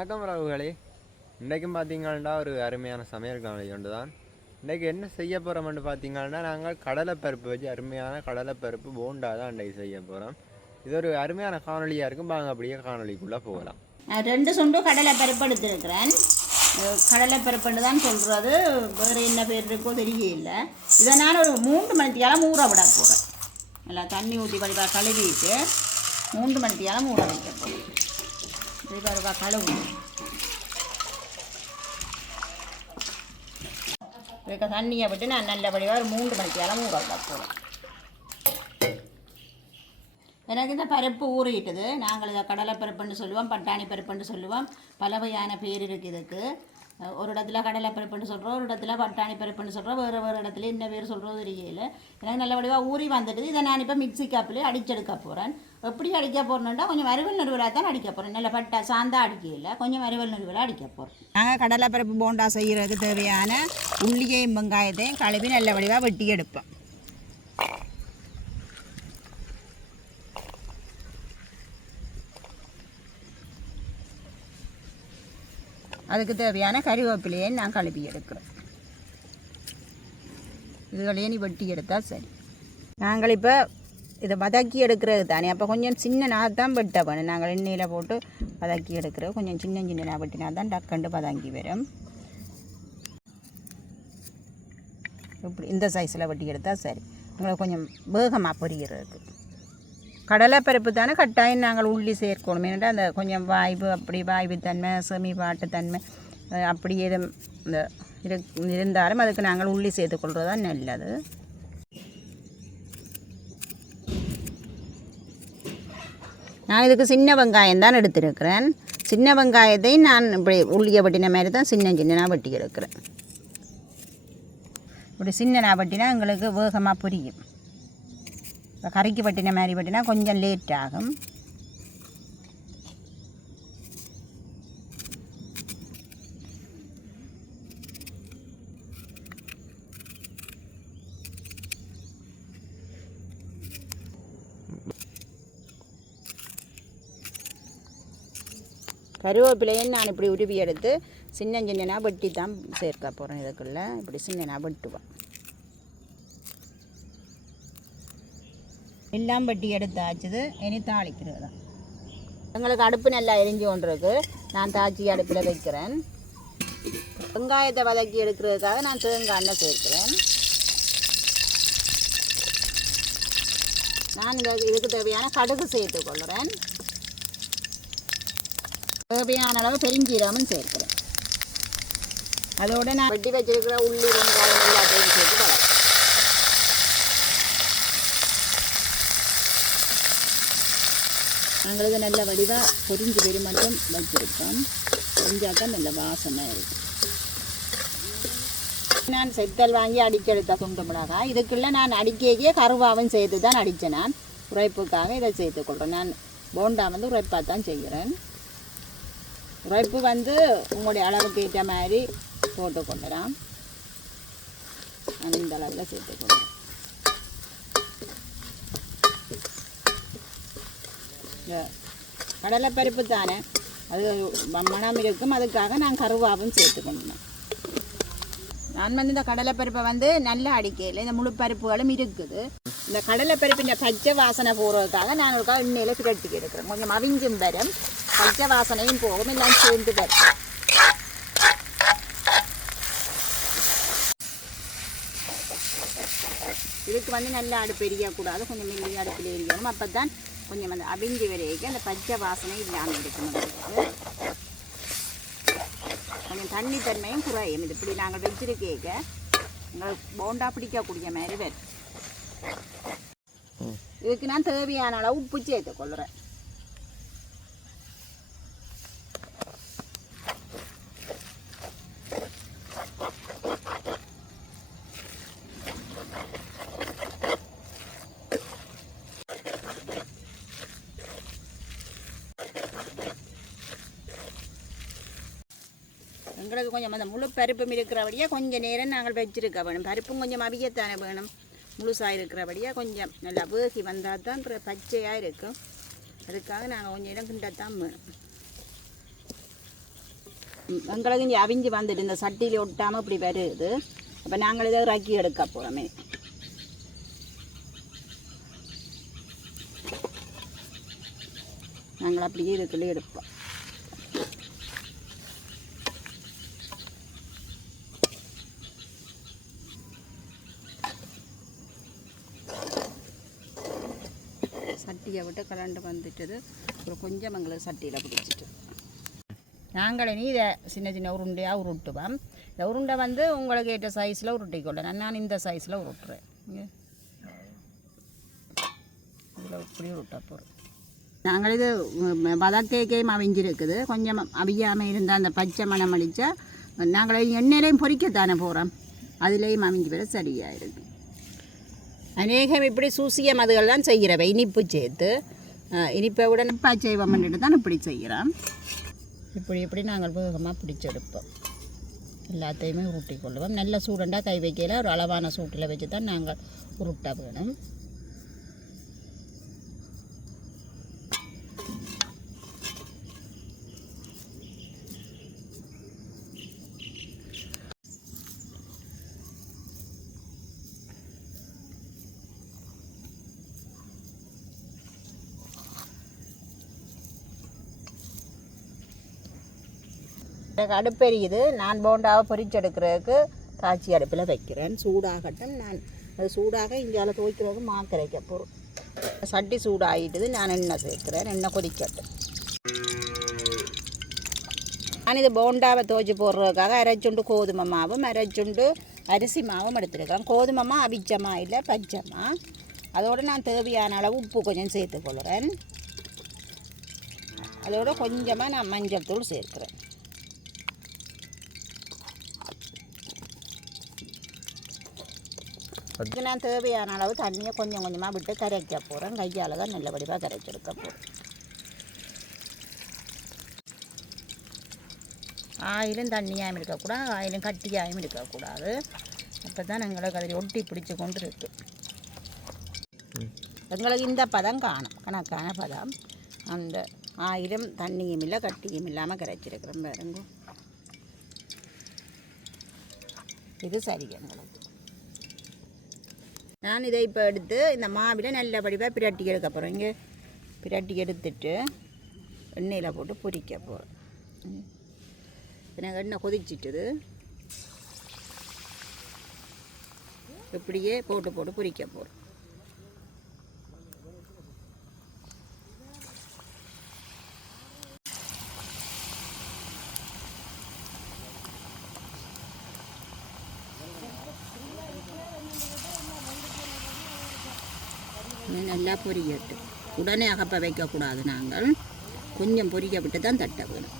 வணக்கம் உறவுகளே. இன்றைக்கும் பார்த்தீங்கன்னா ஒரு அருமையான சமையல் காணொளி ஒன்று தான். இன்றைக்கு என்ன செய்ய போகிறோம்னு பார்த்தீங்கன்னா, நாங்கள் கடலைப்பருப்பு வச்சு அருமையான கடலைப்பருப்பு போண்டா தான் இன்றைக்கு செய்ய போகிறோம். இது ஒரு அருமையான காணொலியாக இருக்கும். வாங்க அப்படியே காணொலிக்குள்ளே போகலாம். 2 சுண்டு கடலைப்பருப்பு எடுத்துருக்கிறேன். கடலைப்பருப்புன்னு தான் சொல்கிறது, வேறு என்ன பேர் இருக்கோ தெரியல. இதை நான் ஒரு 3 மணித்தியால் ஊற விட போகிறேன். நல்லா தண்ணி ஊற்றி வடிவாக கழுவிட்டு 3 மணித்தியால் ஊற வைக்க போகிறேன். வடிவாக கழுவு தண்ணியை விட்டு நான் நல்ல வடிவாக ஒரு 3 மணித்தியால் ஊற விட போகிறேன். எனக்கு இந்த பருப்பு ஊறிட்டுது. நாங்கள் இதை கடலைப்பருப்புன்னு சொல்லுவோம், பட்டாணி பருப்புன்னு சொல்லுவோம். பல வகையான பேர் இருக்குது இதுக்கு. ஒரு இடத்துல கடலைப்பருப்புன்னு சொல்கிறோம், ஒரு இடத்துல பட்டாணி பருப்புன்னு சொல்கிறோம், வேறு இடத்துல என்ன பேர் சொல்கிறோம் தெரியல. எனக்கு நல்ல வடிவாக ஊறி வந்துடுது. இதை நான் இப்போ மிக்ஸி காப்பில் அடிச்செடுக்க போகிறேன். எப்படி அடிக்க போகிறேன்னா, கொஞ்சம் வறுவல் நறுவலாக தான் அடிக்க போகிறேன். நல்ல பட்டா சாந்தா அடிக்கல, கொஞ்சம் வறுவல் நறுவலாக அடிக்க போகிறேன். நாங்கள் கடலைப்பருப்பு போண்டா செய்கிறதுக்கு தேவையான உள்ளியையும் வெங்காயத்தையும் கழுவி நல்ல வடிவாக வெட்டி எடுப்போம். அதுக்கு தேவையான கறிவேப்பிலையை நான் கழுவி எடுக்கிறேன். இதுகளையே நீ வெட்டி எடுத்தால் சரி. நாங்கள் இப்போ இதை வதக்கி எடுக்கிறது தானே, அப்போ கொஞ்சம் சின்ன நாள் தான் வெட்ட வேணும். நாங்கள் எண்ணெயில் போட்டு வதக்கி எடுக்கிறது கொஞ்சம் சின்ன நாள் வெட்டினா தான் டக்கண்டு வதங்கி வரும். இப்படி இந்த சைஸில் வெட்டி எடுத்தால் சரி. உங்களுக்கு கொஞ்சம் வேகமாக பொரிகிறதுக்கு. கடலைப்பருப்பு தானே கட்டாயம் நாங்கள் உள்ளி சேர்க்கணும். ஏன்னா அந்த கொஞ்சம் வாய்வு அப்படி வாய்வுத்தன்மை செமி பாட்டுத்தன்மை அப்படி எதுவும் இந்த இருந்தாலும் அதுக்கு நாங்கள் உள்ளி சேர்த்துக்கொள்வது தான் நல்லது. நான் இதுக்கு சின்ன வெங்காயம் தான் எடுத்துருக்கிறேன். சின்ன வெங்காயத்தை நான் இப்படி உள்ளியை வெட்டின மாதிரி தான் சின்ன வெட்டி எடுக்கிறேன். இப்படி சின்ன வெட்டினா எங்களுக்கு வேகமாக புரியும். இப்போ கறிக்கு பட்டின மாதிரி பட்டினா கொஞ்சம் லேட் ஆகும். கருவேப்பிலையும் நான் இப்படி உருவி எடுத்து சின்ன வெட்டி தான் சேர்க்க போகிறேன். இதுக்குள்ளே இப்படி சின்ன வெட்டுவேன். எல்லாம் வெட்டி எடுத்தாச்சுது. இனி தாளிக்கிறது தான். எங்களுக்கு அடுப்பு நல்லா எரிஞ்சு கொண்டிருக்கு. நான் தாச்சி அடுப்பில் வைக்கிறேன். வெங்காயத்தை வதக்கி எடுக்கிறதுக்காக நான் தேங்காய் எண்ணெய் சேர்க்கிறேன். நான் இதுக்கு தேவையான கடுகு சேர்த்து கொள்கிறேன். தேவையான அளவு பெருஞ்சீரகமும் சேர்க்கிறேன். அதோடு நான் வெட்டி வச்சிருக்கிற உள்ளி வெங்காயம் எல்லாத்தையும் சேர்த்து வளர்க்கிறேன். நாங்களுக்கு நல்ல வடிவாக பொரிஞ்சு பெரு மட்டும் வச்சுருக்கோம். பொரிஞ்சாதான் நல்ல வாசனை இருக்கும். நான் செத்தல் வாங்கி அடிச்செடுத்த துண்டு மிளகாய். இதுக்குள்ளே நான் அடிக்கையே கருவாவும் சேர்த்து தான் அடித்தேன். நான் உரைப்புக்காக இதை சேர்த்துக்கொள்கிறேன். நான் போண்டா உரைப்பாக தான் செய்கிறேன். உரைப்பு உங்களுடைய அளவுக்கு ஏற்ற மாதிரி போட்டுக்கொள்ளலாம். நான் இந்த அளவில் சேர்த்துக்கொள்கிறேன். கடலைப்பருப்பு தானே, அது மனம் இருக்கும். அதுக்காக நான் கருவாவும் சேர்த்துக்கணும். நான் இந்த கடலைப்பருப்பை நல்லா அடிக்கையில் இந்த முழு பருப்புகளும் இருக்குது. இந்த கடலைப்பருப்பின் பச்சை வாசனை போகிறதுக்காக நான் ஒரு எண்ணெயில் பிரட்டி எடுக்கிறேன். கொஞ்சம் அவிஞ்சும் வரும், பச்சை வாசனையும் போகும், எல்லாம் சேர்ந்து வரும். இதுக்கு நல்லா அடுப்பு எரியக்கூடாது, கொஞ்சம் மெல்லிய அடுப்பில் எரியணும். அப்போ தான் கொஞ்சம் அந்த அவிஞ்சி வரைக்கும் அந்த பச்சை வாசனை இல்லாமல் இருக்கணும். கொஞ்சம் தண்ணி தன்மையும் குறையும். இது இப்படி நாங்கள் வச்சிருக்கேக்க எங்களுக்கு போண்டா பிடிக்கக்கூடிய மாதிரி வரும். இதுக்கு நான் தேவையான அளவு உப்பு சேர்த்து கொள்கிறேன். எங்களுக்கு கொஞ்சம் அந்த முழு பருப்பும் இருக்கிறபடியாக கொஞ்சம் நேரம் நாங்கள் வச்சுருக்க வேணும். பருப்பும் கொஞ்சம் அவியத்தானே வேணும். முழுசாக இருக்கிறபடியாக கொஞ்சம் நல்லா வேகி வந்தால் தான் பச்சையாக இருக்கும். அதுக்காக நாங்கள் கொஞ்சம் இடம் கிண்டத்தான் வேணும். எங்களுக்கு இங்கே அவிஞ்சு வந்துட்டு இந்த சட்டியில் ஒட்டாமல் இப்படி வருது. அப்போ நாங்கள் இதை இறக்கி எடுக்க போகிறோமே. நாங்கள் அப்படியே இதுக்குள்ளே எடுப்போம். சட்டியை விட்டு கலண்டு வந்துட்டது. அப்புறம் கொஞ்சம் எங்களுக்கு சட்டியில் பிடிச்சிட்டு நாங்கள் இனி இதை சின்ன சின்ன உருண்டையாக உருட்டுவோம். இந்த உருண்டை வந்து உங்களுக்கு ஏற்ற சைஸில் உருட்டிக்கொள்ள. நான் இந்த சைஸில் உருட்டுறேன். இதில் இப்படி உருட்ட போகிறோம். நாங்கள் இது வதக்கேக்கையும் அவிஞ்சிருக்குது. கொஞ்சம் அவியாமல் இருந்தால் அந்த பச்சை மணம் அடித்தா நாங்கள் எண்ணெயிலையும் பொரிக்கத்தானே போகிறோம். அதுலேயும் அவிஞ்சு வர சரியாக இருக்குது. அநேகம் இப்படி சூசிய மதுகள் தான் செய்கிறவை. இனிப்பு சேர்த்து இனிப்பை விட நிப்பா செய்வோம்ன்ட்டு தான் இப்படி செய்கிறோம். இப்படி நாங்கள் வேகமாக பிடிச்செடுப்போம். எல்லாத்தையுமே உருட்டி கொள்ளுவோம். நல்ல சூடண்டாக கை வைக்கையில் ஒரு அளவான சூட்டில் வச்சு தான் நாங்கள் உருட்ட வேணும். அடுப்பெரியுது. நான் போண்டாவை பொரிச்செடுக்கிறதுக்கு காய்ச்சி அடுப்பில் வைக்கிறேன். சூடாகட்டும். நான் அது சூடாக இந்தியாவில் துவைக்கிறதுக்கு மாக்கரைக்க போகிறோம். சட்டி சூடாகிட்டுது. நான் எண்ணெய் சேர்க்குறேன். எண்ணெய் கொதிக்கட்டும். நான் இது போண்டாவை துவைச்சி போடுறதுக்காக அரைச்சுண்டு கோதுமை மாவும் அரைச்சுண்டு அரிசி மாவும் எடுத்துருக்கேன். கோதுமை மா அவிச்சமா இல்லை பச்சைமா. அதோடு நான் தேவையான அளவு உப்பு கொஞ்சம் சேர்த்துக்கொள்கிறேன். அதோடு கொஞ்சமாக நான் மஞ்சள் தூள் சேர்க்குறேன். இதுக்கு நான் தேவையான அளவு தண்ணியை கொஞ்சம் கொஞ்சமாக விட்டு கரைக்க போகிறேன். கையால் தான் நல்லபடியாக கரைச்செடுக்க போகிறேன். ஆயிலும் தண்ணியாகவும் இருக்கக்கூடாது, ஆயிலும் கட்டியாகவும் இருக்கக்கூடாது. அப்போ தான் எங்களுக்கு அதில் ஒட்டி பிடிச்சி கொண்டு இருக்கு. எங்களுக்கு இந்த பதம் காணும், கணக்கான பதம். அந்த ஆயிலும் தண்ணியும் இல்லை கட்டியும் இல்லாமல் கரைச்சிருக்கிறோம் பாருங்க. இது சரி எங்களுக்கு. நான் இதை இப்போ எடுத்து இந்த மாவில் நல்லபடியாக பிரட்டி எடுக்க போகிறேன். இங்கே பிரட்டி எடுத்துட்டு எண்ணெயில் போட்டு பொரிக்க போகிறேன். எனக்கு எண்ணெய் கொதிச்சிட்டுது. இப்படியே போட்டு பொரிக்க போகிறோம். நல்லா பொரியட்டு. உடனே அகப்ப வைக்கக்கூடாது. நாங்கள் கொஞ்சம் பொரிக்க விட்டு தான் தட்ட வேணும்.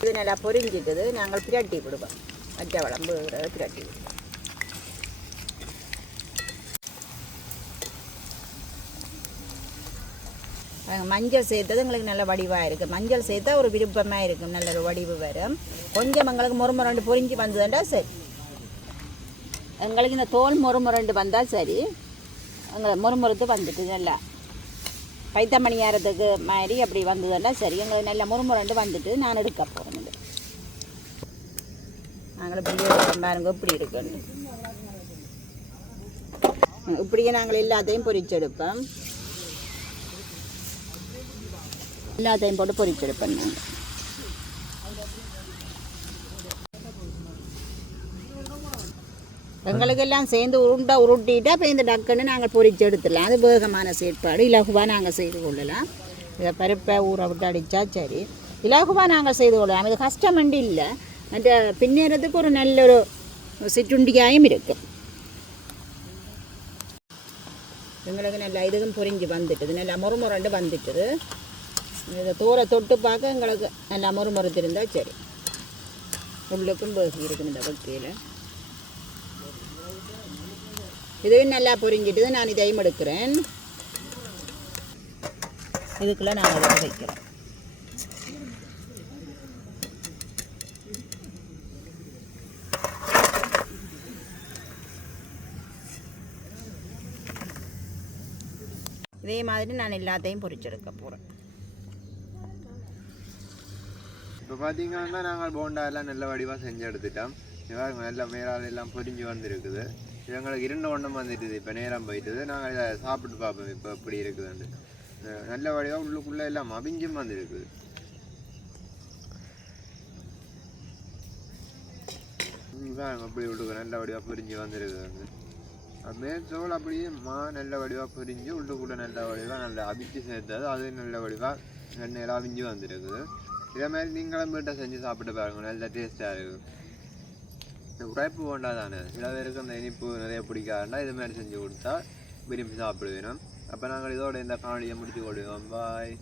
இது நல்லா பொரிஞ்சிட்டது. நாங்கள் பிரட்டி விடுவோம். மற்ற வளம்பு பிரட்டி விடுவோம். மஞ்சள் சேர்த்தது எங்களுக்கு நல்ல வடிவாக இருக்குது. மஞ்சள் சேர்த்தா ஒரு விருப்பமாக இருக்கும். நல்ல ஒரு வடிவு வரும். கொஞ்சம் எங்களுக்கு முறுமுரண்டு பொரிஞ்சு வந்ததுண்டா சரி. எங்களுக்கு இந்த தோல் முறுமுரண்டு வந்தால் சரி. எங்களை முறுமுறுத்து வந்துட்டு நல்லா பைத்தமணியாரத்துக்கு மாதிரி அப்படி வந்ததுன்னா சரி. எங்களுக்கு நல்லா முறுமுரண்டு வந்துட்டு நான் எடுக்க போகிறேன். இது நாங்கள் இப்படியே எடுப்போம் பாருங்க. இப்படி இருக்குன்னு இப்படியே நாங்கள் எல்லாத்தையும் பொரிச்செடுப்போம். எல்லாத்தையும் போட்டு பொரிச்செடுப்பேன். நாங்கள் எங்களுக்கெல்லாம் சேர்ந்து உருட்டிட்டா இப்போ இந்த டக்குன்னு நாங்கள் பொரிச்சு எடுத்துடலாம். அது வேகமான செயற்பாடு. இலகுவாக நாங்கள் செய்து கொள்ளலாம். இதை பருப்பை ஊற விட்டு அடித்தா சரி. இலகுவாக நாங்கள் செய்து கொள்ளலாம். இது கஷ்டமண்டி இல்லை. மற்ற பின்னேறதுக்கு ஒரு நல்ல ஒரு சிற்றுண்டியாயும் இருக்கும். எங்களுக்கு நல்லா இதுவும் பொரிஞ்சு வந்துட்டுது. நல்லா முறுமுரண்டு வந்துட்டுது. இதை தூர தொட்டு பார்க்க எங்களுக்கு நல்லா முறுமுறுத்து இருந்தால் சரி. உள்ளுக்கும் பேசி இருக்கும் இந்த வகையில். இதுவும் நல்லா பொரிஞ்சிட்டு நான் இதையும் எடுக்கிறேன். இதுக்குள்ளே நான் அதை வைக்கிறேன். இதே மாதிரி நான் எல்லாத்தையும் பொரிச்செடுக்க போகிறேன். இப்போ பார்த்தீங்கன்னா நாங்கள் போண்டா எல்லாம் நல்ல வடிவாக செஞ்சு எடுத்துட்டோம். இவங்க நல்ல மேலால் எல்லாம் பொரிஞ்சு வந்துருக்குது. இது எங்களுக்கு 2 ஒன்றும் வந்துட்டுது. இப்போ நேரம் போயிட்டுது. நாங்கள் இதை சாப்பிட்டு பார்ப்போம் இப்போ எப்படி இருக்குதுன்னு. நல்ல வடிவாக உள்ளுக்குள்ளே எல்லாம் அவிஞ்சும் வந்துருக்குது. அப்படி உள்ளுக்கு நல்ல வடிவாக பொரிஞ்சு வந்துருக்குது. மேற்சோல் அப்படியே நல்ல வடிவாக பொரிஞ்சு உள்ளுக்குள்ளே நல்ல வடிவாக நல்ல அவிச்சு சேர்த்தது அது நல்ல வடிவாக எண்ணெயில் அவிஞ்சு வந்துருக்குது. இதே மாதிரி நீங்களும் வீட்டை செஞ்சு சாப்பிட்டு பாருங்க, நல்ல டேஸ்ட்டாக இருக்குது. இந்த உரைப்பு போண்டா தானே சில பேருக்கு அந்த இனிப்பு நிறைய பிடிக்காதுன்னா இது மாதிரி செஞ்சு கொடுத்தா விரும்பி சாப்பிடுவேன். அப்போ நாங்கள் இதோட இந்த காணொலியை முடிச்சு கொள்வோம். பாய்.